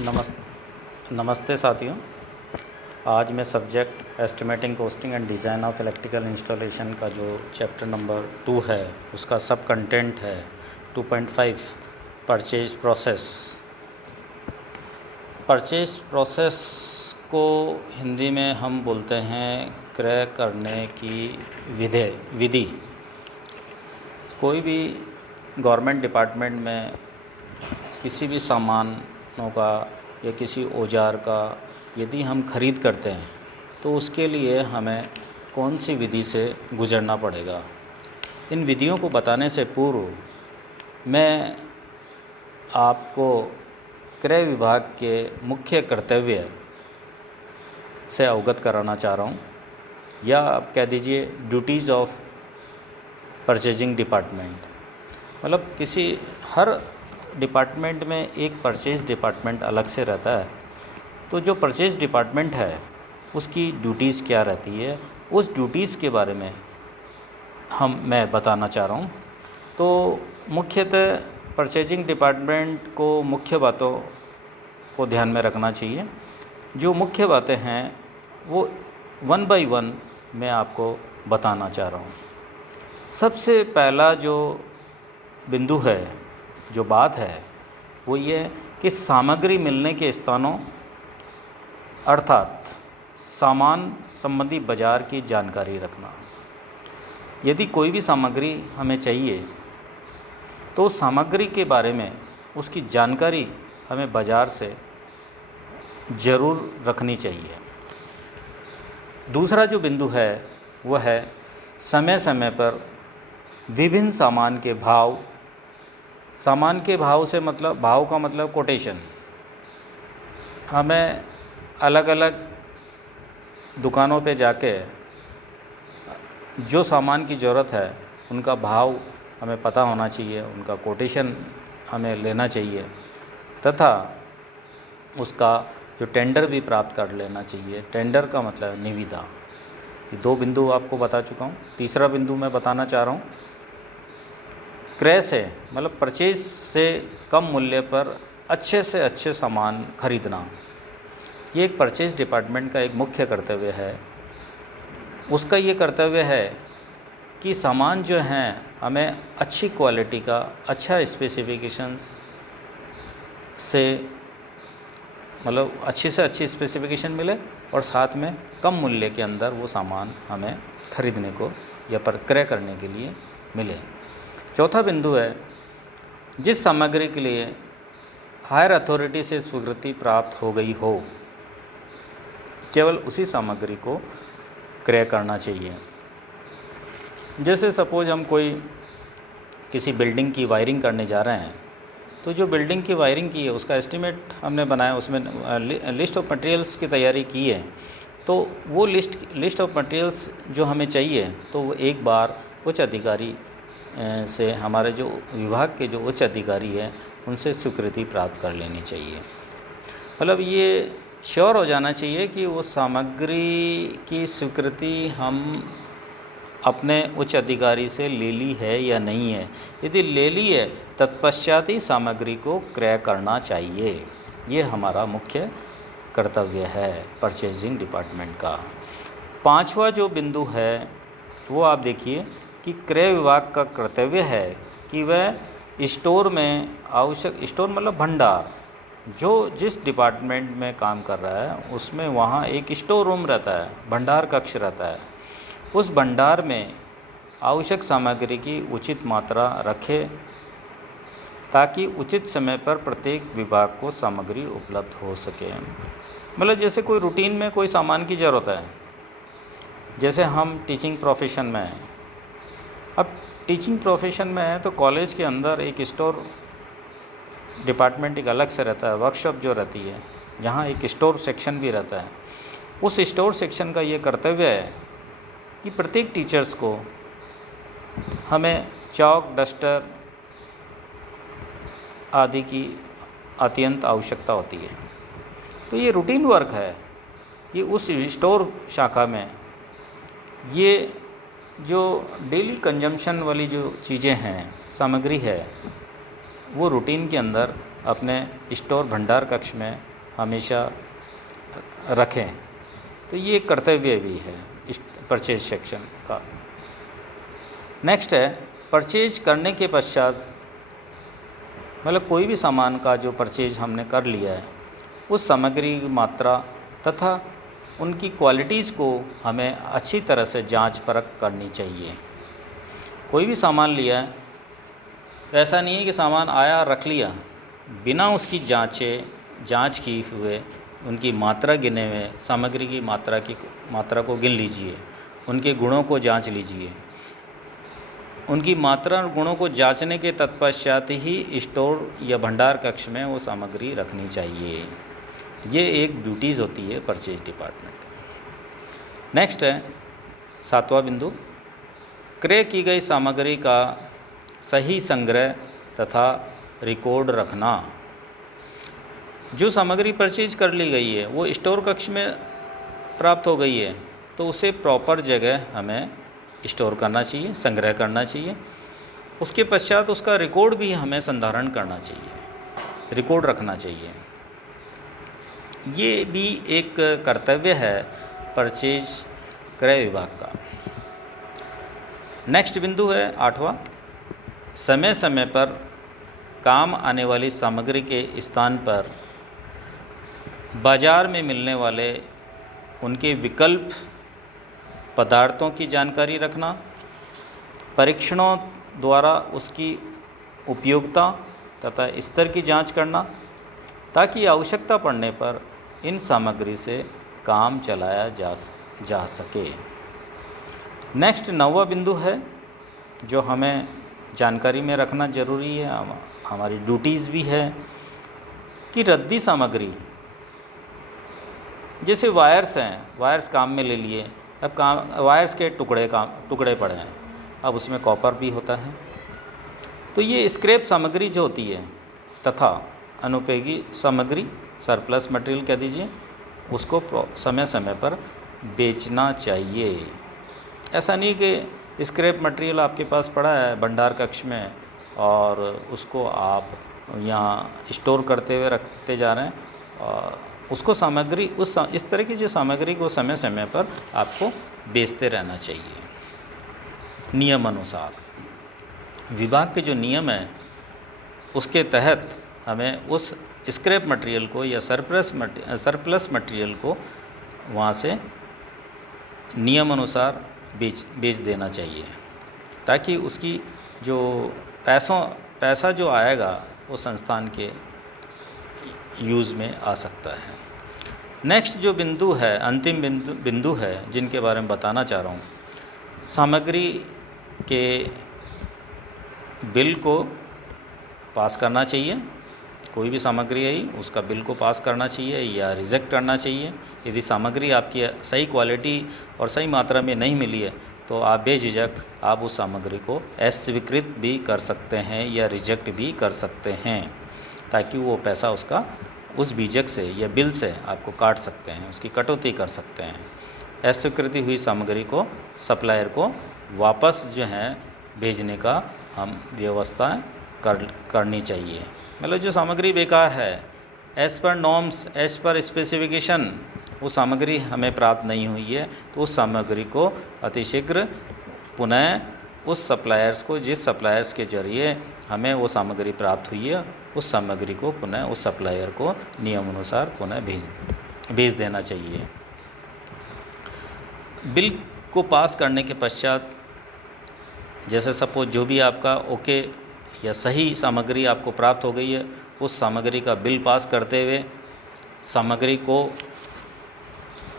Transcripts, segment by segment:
नमस नमस्ते साथियों। आज मैं subject estimating costing and design of electrical installation का जो चैप्टर नंबर 2 है उसका सब कंटेंट है 2.5 परचेज प्रोसेस। परचेज प्रोसेस को हिंदी में हम बोलते हैं क्रय करने की विधि। कोई भी गवर्नमेंट डिपार्टमेंट में किसी भी सामानों का या किसी औजार का यदि हम खरीद करते हैं तो उसके लिए हमें कौन सी विधि से गुजरना पड़ेगा। इन विधियों को बताने से पूर्व मैं आपको क्रय विभाग के मुख्य कर्तव्य से अवगत कराना चाह रहा हूँ, या आप कह दीजिए ड्यूटीज़ ऑफ परचेजिंग डिपार्टमेंट। मतलब किसी हर डिपार्टमेंट में एक परचेज डिपार्टमेंट अलग से रहता है, तो जो परचेज डिपार्टमेंट है उसकी ड्यूटीज़ क्या रहती है, उस ड्यूटीज़ के बारे में मैं बताना चाह रहा हूँ। तो मुख्यतः परचेजिंग डिपार्टमेंट को मुख्य बातों को ध्यान में रखना चाहिए। जो मुख्य बातें हैं वो 1 बाय 1 मैं आपको बताना चाह रहा हूँ। सबसे पहला जो बिंदु है, जो बात है, वो ये कि सामग्री मिलने के स्थानों अर्थात सामान संबंधी बाज़ार की जानकारी रखना। यदि कोई भी सामग्री हमें चाहिए तो सामग्री के बारे में उसकी जानकारी हमें बाज़ार से ज़रूर रखनी चाहिए। दूसरा जो बिंदु है वह है समय समय पर विभिन्न सामान के भाव। सामान के भाव से मतलब, भाव का मतलब कोटेशन। हमें अलग अलग दुकानों पे जाके जो सामान की ज़रूरत है उनका भाव हमें पता होना चाहिए, उनका कोटेशन हमें लेना चाहिए तथा उसका जो टेंडर भी प्राप्त कर लेना चाहिए। टेंडर का मतलब निविदा। ये 2 बिंदु आपको बता चुका हूँ। तीसरा बिंदु मैं बताना चाह रहा हूँ, क्रय से मतलब परचेज से कम मूल्य पर अच्छे से अच्छे सामान खरीदना। ये एक परचेज डिपार्टमेंट का एक मुख्य कर्तव्य है। उसका ये कर्तव्य है कि सामान जो हैं हमें अच्छी क्वालिटी का, अच्छा स्पेसिफिकेशंस से मतलब अच्छी से अच्छी स्पेसिफिकेशन मिले और साथ में कम मूल्य के अंदर वो सामान हमें खरीदने को या पर क्रय करने के लिए मिले। चौथा बिंदु है, जिस सामग्री के लिए हायर अथॉरिटी से स्वीकृति प्राप्त हो गई हो, केवल उसी सामग्री को क्रय करना चाहिए। जैसे सपोज हम कोई किसी बिल्डिंग की वायरिंग करने जा रहे हैं, तो जो बिल्डिंग की वायरिंग की है उसका एस्टीमेट हमने बनाया, उसमें लिस्ट ऑफ मटेरियल्स की तैयारी की है। तो वो लिस्ट ऑफ मटेरियल्स जो हमें चाहिए तो वो एक बार उच्च अधिकारी से, हमारे जो विभाग के जो उच्च अधिकारी हैं उनसे स्वीकृति प्राप्त कर लेनी चाहिए। मतलब ये श्योर हो जाना चाहिए कि वो सामग्री की स्वीकृति हम अपने उच्च अधिकारी से ले ली है या नहीं है। यदि ले ली है तत्पश्चात ही सामग्री को क्रय करना चाहिए। ये हमारा मुख्य कर्तव्य है परचेजिंग डिपार्टमेंट का। 5वां जो बिंदु है वो आप देखिए कि क्रय विभाग का कर्तव्य है कि वह स्टोर में आवश्यक, स्टोर मतलब भंडार, जो जिस डिपार्टमेंट में काम कर रहा है उसमें वहाँ एक स्टोर रूम रहता है, भंडार कक्ष रहता है। उस भंडार में आवश्यक सामग्री की उचित मात्रा रखे ताकि उचित समय पर प्रत्येक विभाग को सामग्री उपलब्ध हो सके। मतलब जैसे कोई रूटीन में कोई सामान की ज़रूरत है, जैसे हम टीचिंग प्रोफेशन में हैं। अब टीचिंग प्रोफेशन में है तो कॉलेज के अंदर एक स्टोर डिपार्टमेंट एक अलग से रहता है, वर्कशॉप जो रहती है, जहाँ एक स्टोर सेक्शन भी रहता है। उस स्टोर सेक्शन का ये कर्तव्य है कि प्रत्येक टीचर्स को हमें चॉक, डस्टर आदि की अत्यंत आवश्यकता होती है। तो ये रूटीन वर्क है कि उस स्टोर शाखा में ये जो डेली कंजम्पशन वाली जो चीज़ें हैं, सामग्री है, वो रूटीन के अंदर अपने स्टोर भंडार कक्ष में हमेशा रखें। तो ये कर्तव्य भी है इस परचेज सेक्शन का। नेक्स्ट है परचेज करने के पश्चात, मतलब कोई भी सामान का जो परचेज हमने कर लिया है उस सामग्री की मात्रा तथा उनकी क्वालिटीज़ को हमें अच्छी तरह से जांच परख करनी चाहिए। कोई भी सामान लिया है तो ऐसा नहीं है कि सामान आया रख लिया बिना उसकी जांच की हुए, उनकी मात्रा गिने हुए, सामग्री की मात्रा को गिन लीजिए, उनके गुणों को जांच लीजिए। उनकी मात्रा और गुणों को जांचने के तत्पश्चात ही स्टोर या भंडार कक्ष में वो सामग्री रखनी चाहिए। ये एक ड्यूटीज़ होती है परचेज डिपार्टमेंट की। नेक्स्ट है 7वां बिंदु, क्रय की गई सामग्री का सही संग्रह तथा रिकॉर्ड रखना। जो सामग्री परचेज कर ली गई है वो स्टोर कक्ष में प्राप्त हो गई है तो उसे प्रॉपर जगह हमें स्टोर करना चाहिए, संग्रह करना चाहिए। उसके पश्चात उसका रिकॉर्ड भी हमें संधारण करना चाहिए, रिकॉर्ड रखना चाहिए। ये भी एक कर्तव्य है परचेज क्रय विभाग का। नेक्स्ट बिंदु है 8वां, समय समय पर काम आने वाली सामग्री के स्थान पर बाज़ार में मिलने वाले उनके विकल्प पदार्थों की जानकारी रखना, परीक्षणों द्वारा उसकी उपयोगिता तथा स्तर की जांच करना, ताकि आवश्यकता पड़ने पर इन सामग्री से काम चलाया जा सके। नेक्स्ट 9वां बिंदु है जो हमें जानकारी में रखना ज़रूरी है, हमारी ड्यूटीज़ भी है कि रद्दी सामग्री, जैसे वायर्स हैं, वायर्स काम में ले लिए, अब वायर्स के टुकड़े पड़े हैं, अब उसमें कॉपर भी होता है, तो ये स्क्रैप सामग्री जो होती है तथा अनुपयोगी सामग्री, सरप्लस मटेरियल कह दीजिए, उसको समय समय पर बेचना चाहिए। ऐसा नहीं कि स्क्रैप मटेरियल आपके पास पड़ा है भंडार कक्ष में और उसको आप यहाँ स्टोर करते हुए रखते जा रहे हैं, और उसको सामग्री इस तरह की जो सामग्री को समय समय पर आपको बेचते रहना चाहिए नियम अनुसार। विभाग के जो नियम है उसके तहत हमें उस स्क्रैप मटेरियल को या सरप्लस मटेरियल को वहाँ से नियम अनुसार बेच देना चाहिए, ताकि उसकी जो पैसा जो आएगा वो संस्थान के यूज़ में आ सकता है। नेक्स्ट जो बिंदु है, अंतिम बिंदु है जिनके बारे में बताना चाह रहा हूँ, सामग्री के बिल को पास करना चाहिए। कोई भी सामग्री आई उसका बिल को पास करना चाहिए या रिजेक्ट करना चाहिए। यदि सामग्री आपकी सही क्वालिटी और सही मात्रा में नहीं मिली है तो आप बेझिझक आप उस सामग्री को अस्वीकृत भी कर सकते हैं या रिजेक्ट भी कर सकते हैं, ताकि वो पैसा उसका उस बीजक से या बिल से आपको काट सकते हैं, उसकी कटौती कर सकते हैं। अस्वीकृति हुई सामग्री को सप्लायर को वापस जो है भेजने का हम व्यवस्था करनी चाहिए। मतलब जो सामग्री बेकार है, as per norms, as per specification वो सामग्री हमें प्राप्त नहीं हुई है, तो उस सामग्री को अतिशीघ्र पुनः उस सप्लायर्स को, जिस सप्लायर्स के जरिए हमें वो सामग्री प्राप्त हुई है, उस सामग्री को पुनः उस सप्लायर को नियम अनुसार पुनः भेज देना चाहिए। बिल को पास करने के पश्चात, जैसे सपोज जो भी आपका ओके या सही सामग्री आपको प्राप्त हो गई है, उस सामग्री का बिल पास करते हुए सामग्री को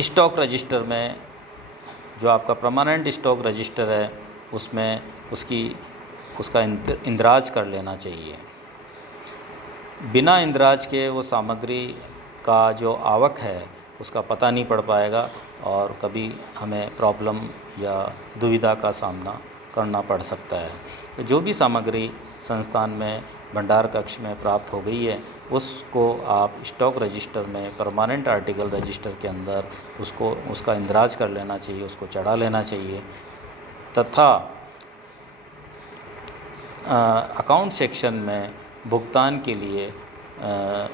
स्टॉक रजिस्टर में, जो आपका परमानेंट स्टॉक रजिस्टर है, उसमें उसका इंदराज कर लेना चाहिए। बिना इंदराज के वो सामग्री का जो आवक है उसका पता नहीं पड़ पाएगा और कभी हमें प्रॉब्लम या दुविधा का सामना करना पड़ सकता है। तो जो भी सामग्री संस्थान में भंडार कक्ष में प्राप्त हो गई है उसको आप स्टॉक रजिस्टर में, परमानेंट आर्टिकल रजिस्टर के अंदर उसका इंदराज कर लेना चाहिए, उसको चढ़ा लेना चाहिए तथा अकाउंट सेक्शन में भुगतान के लिए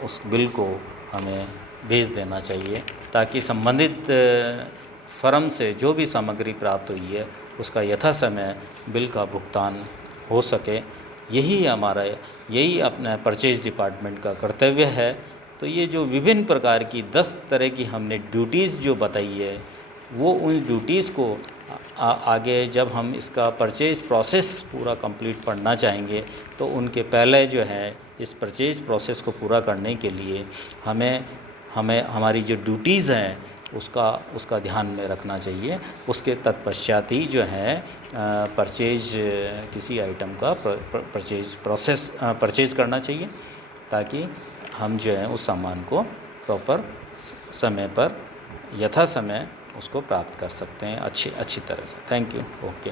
उस बिल को हमें भेज देना चाहिए, ताकि संबंधित फर्म से जो भी सामग्री प्राप्त हुई है उसका यथासमय बिल का भुगतान हो सके। यही अपना परचेज डिपार्टमेंट का कर्तव्य है। तो ये जो विभिन्न प्रकार की 10 तरह की हमने ड्यूटीज़ जो बताई है, वो उन ड्यूटीज़ को आगे जब हम इसका परचेज प्रोसेस पूरा कंप्लीट पढ़ना चाहेंगे तो उनके पहले जो है इस परचेज प्रोसेस को पूरा करने के लिए हमें हमारी जो ड्यूटीज़ हैं उसका ध्यान में रखना चाहिए। उसके तत्पश्चात ही जो है परचेज किसी आइटम का परचेज करना चाहिए, ताकि हम जो है उस सामान को प्रॉपर समय पर यथा समय उसको प्राप्त कर सकते हैं अच्छी तरह से। Thank you. ओके।